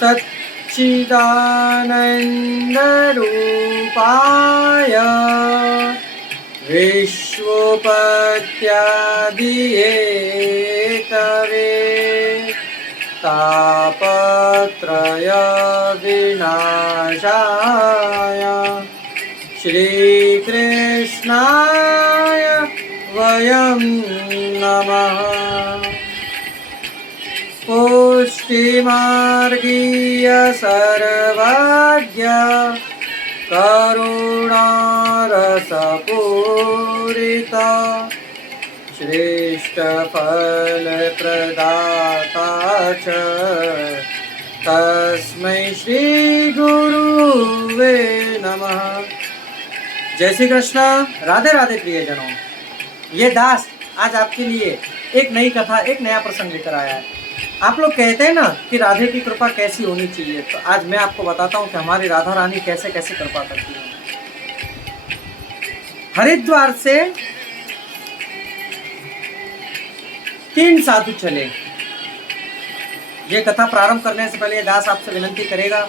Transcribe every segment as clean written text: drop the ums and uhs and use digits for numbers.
सच्चिदानन्दरूपाय विश्वोपत्यादिहेतवे तापत्रय विनाशाय श्रीकृष्णाय वयं नमः। पुष्टिमार्गीय सर्वज्ञ करुणारसपूरित श्रेष्ठफलप्रदाता च तस्मै श्री गुरुवे नमः। जय श्री कृष्ण। राधे राधे प्रियजनों, ये दास आज आपके लिए एक नई कथा, एक नया प्रसंग लेकर आया है। आप लोग कहते हैं ना कि राधे की कृपा कैसी होनी चाहिए, तो आज मैं आपको बताता हूँ कि हमारी राधा रानी कैसे कैसे कृपा करती है। हरिद्वार से 3 साधु चले। ये कथा प्रारंभ करने से पहले दास आपसे विनंती करेगा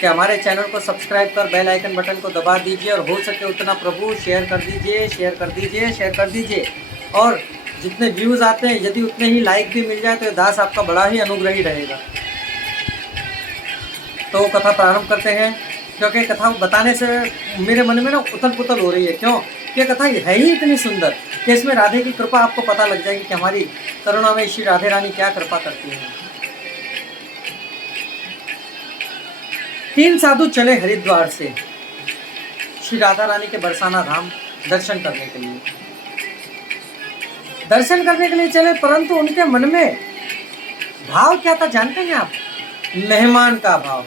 कि हमारे चैनल को सब्सक्राइब कर बेल आइकन बटन को दबा दीजिए और हो सके उतना प्रभु शेयर कर दीजिए, शेयर कर दीजिए, शेयर कर दीजिए। और जितने व्यूज़ आते हैं यदि उतने ही लाइक भी मिल जाए तो दास आपका बड़ा ही अनुग्रही रहेगा। तो कथा प्रारंभ करते हैं, क्योंकि कथा बताने से मेरे मन में ना उथल पुथल हो रही है। क्यों? ये कथा है ही इतनी सुंदर कि इसमें राधे की कृपा आपको पता लग जाएगी कि हमारी करुणा में श्री राधे रानी क्या कृपा करती है। 3 साधु चले हरिद्वार से श्री राधा रानी के बरसाना धाम दर्शन करने के लिए। दर्शन करने के लिए चले, परंतु उनके मन में भाव क्या था जानते हैं आप? मेहमान का भाव,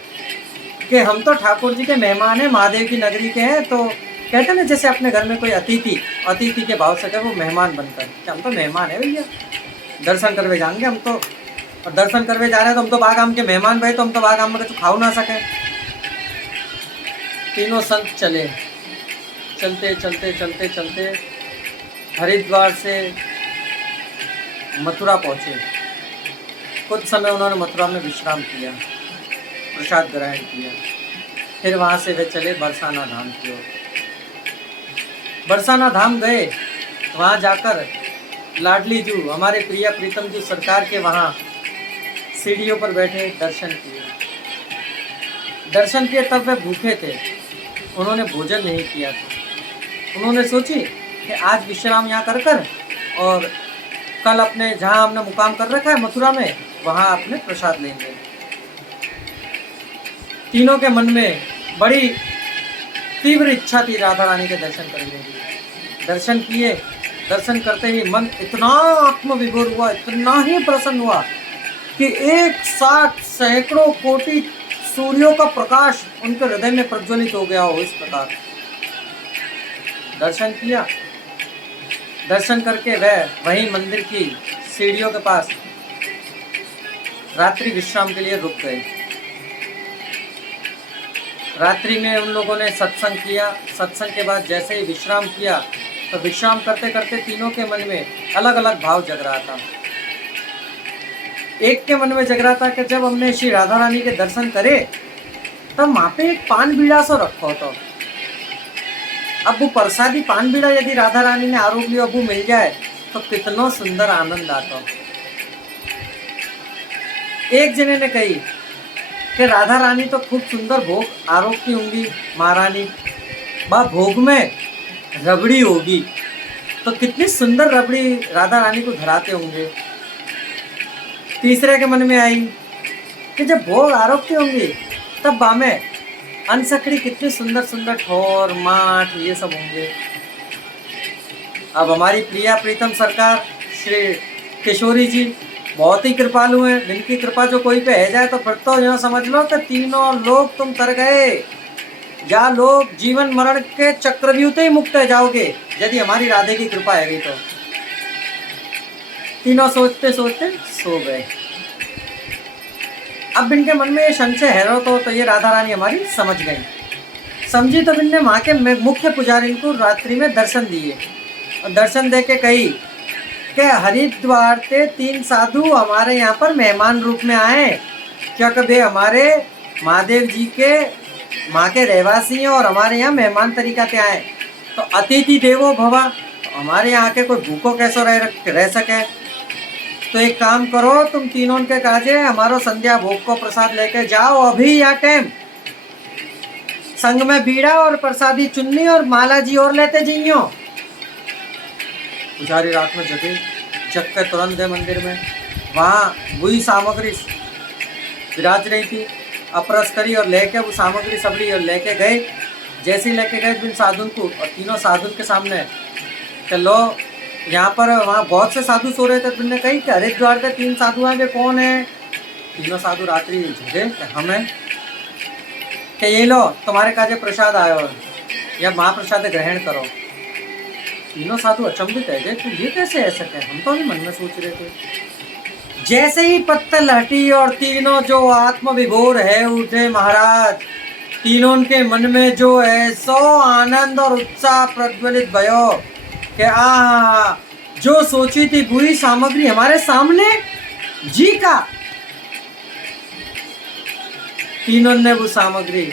कि हम तो ठाकुर जी के मेहमान हैं, महादेव की नगरी के हैं। तो कहते हैं ना, जैसे अपने घर में कोई अतिथि के भाव से कहे वो मेहमान बनकर, क्या हम तो मेहमान है भैया, दर्शन करवे जाएंगे हम तो, और दर्शन करवे जा रहे हैं तो हम तो बागाम के मेहमान भाई, तो हम तो बागाम में कुछ खाओ ना सके। तीनों संत चले, चलते चलते चलते चलते हरिद्वार से मथुरा पहुँचे। कुछ समय उन्होंने मथुरा में विश्राम किया, प्रसाद ग्रहण किया। फिर वहाँ से वे चले बरसाना धाम की ओर। बरसाना धाम गए, वहाँ जाकर लाडली जू, हमारे प्रिय प्रीतम जू सरकार के वहाँ सीढ़ियों पर बैठे दर्शन किए। दर्शन किए तब वे भूखे थे, उन्होंने भोजन नहीं किया था। उन्होंने सोची कि आज विश्राम यहाँ कर कर और कल अपने जहाँ हमने मुकाम कर रखा है मथुरा में, वहाँ अपने प्रसाद लेंगे। तीनों के मन में बड़ी तीव्र इच्छा थी राधा रानी के दर्शन करने की। दर्शन किए, दर्शन करते ही मन इतना आत्मविभोर हुआ, इतना ही प्रसन्न हुआ कि 1 साथ सैकड़ों कोटि सूर्यों का प्रकाश उनके हृदय में प्रज्वलित हो गया हो। इस प्रकार दर्शन किया। दर्शन करके वह वहीं मंदिर की सीढ़ियों के पास रात्रि विश्राम के लिए रुक गए। रात्रि में उन लोगों ने सत्संग किया। सत्संग के बाद जैसे ही विश्राम किया, तो विश्राम करते करते तीनों के मन में अलग अलग भाव जग रहा था। एक के मन में जग रहा था कि जब हमने श्री राधा रानी के दर्शन करे तब वहाँ पे एक पान बीड़ा सो रखो तो, अब वो प्रसादी पान बीड़ा यदि राधा रानी ने आरोप लिया, अब वो मिल जाए तो कितना सुंदर आनंद आता। एक जने ने कही कि राधा रानी तो खूब सुंदर भोग आरोपती होंगी, महारानी बा भोग में रबड़ी होगी तो कितनी सुंदर रबड़ी राधा रानी को धराते होंगे। तीसरे के मन में आई कि जब भोग आरोपती होंगी तब बामे अनसकड़ी कितनी सुंदर सुंदर ठोर माठ ये सब होंगे। अब हमारी प्रिया प्रीतम सरकार श्री किशोरी जी बहुत ही कृपालु हैं। जिनकी कृपा जो कोई पे है जाए तो फिर तो यहाँ समझ लो कि तीनों लोग तुम तर गए, या लोग जीवन मरण के चक्रव्यूह ही मुक्त है जाओगे यदि हमारी राधे की कृपा है गई तो। तीनों सोचते सोचते सो गए। अब इनके मन में ये संशय है तो ये राधा रानी हमारी समझ गई। समझी तो इनने वहाँ के मुख्य पुजारी को रात्रि में दर्शन दिए और दर्शन दे के कही कि हरिद्वार से 3 साधु हमारे यहाँ पर मेहमान रूप में आए, क्या कभी हमारे महादेव जी के माँ के रहवासी हैं और हमारे यहाँ मेहमान तरीका से आए, तो अतिथि देवो भवा, तो हमारे यहाँ के कोई भूखो कैसो रह सके। तो एक काम करो, तुम तीनों के काजे हमारो संध्या भोग को प्रसाद लेके जाओ अभी या टाइम, संग में बीड़ा और प्रसादी चुन्नी और माला जी और लेते जियो। पुजारी रात में जगे, जग के तुरंत गए मंदिर में, वहाँ वही सामग्री विराज रही थी, अपरस करी और लेके वो सामग्री सबड़ी और लेके गए। जैसे ही लेके गए बिन साधुन को, और तीनों साधुन के सामने कि लो यहाँ पर, वहाँ बहुत से साधु सो रहे थे, तुमने कही कि हरिद्वार के 3 साधु हैं, वे कौन है? तीनों साधु रात्रि जगे कि हमें, कि ये लो तुम्हारे काजे प्रसाद आयो, या महाप्रसाद ग्रहण करो। तीनों साधु अचंभित है गए, तो ये कैसे ऐसा है, हम तो नहीं मन में सोच रहे थे। जैसे ही पत्तल हटी और तीनों जो आत्म विभोर है उठे महाराज, तीनों के मन में जो है सो आनंद और उत्साह प्रज्वलित भयो कि आ जो सोची थी बुरी सामग्री हमारे सामने जी का। तीनों ने वो सामग्री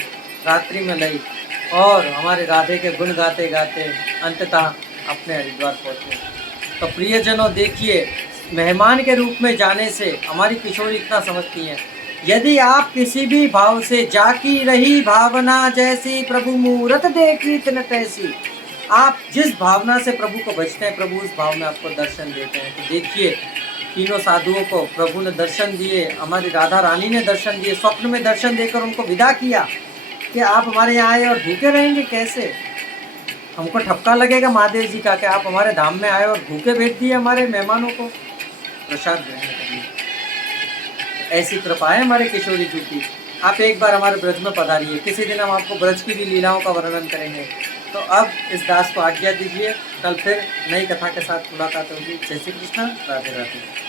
रात्रि में लाई और हमारे राधे के गुण गाते गाते अंततः अपने हरिद्वार पहुंचे। तो प्रियजनों देखिए, मेहमान के रूप में जाने से हमारी किशोरी इतना समझती हैं, यदि आप किसी भी भाव से जाकी रही भावना जैसी प्रभु मूरत देखी तिन तैसी, आप जिस भावना से प्रभु को भजते हैं प्रभु उस भाव में आपको दर्शन देते हैं। तो देखिए तीनों साधुओं को प्रभु ने दर्शन दिए, हमारी राधा रानी ने दर्शन दिए, स्वप्न में दर्शन देकर उनको विदा किया कि आप हमारे यहाँ आए और भूखे रहेंगे कैसे, हमको ठपका लगेगा महादेव जी का कि आप हमारे धाम में आए और भूखे भेज दिए हमारे मेहमानों को प्रसाद ग्रहण करिए। ऐसी कृपा है हमारे किशोरी जी की। आप एक बार हमारे ब्रज में पधारिए, किसी दिन हम आपको ब्रज की भी लीलाओं का वर्णन करेंगे। तो अब इस दास को आज्ञा दीजिए, कल फिर नई कथा के साथ मुलाकात होगी। जय श्री कृष्ण, राधे राधे।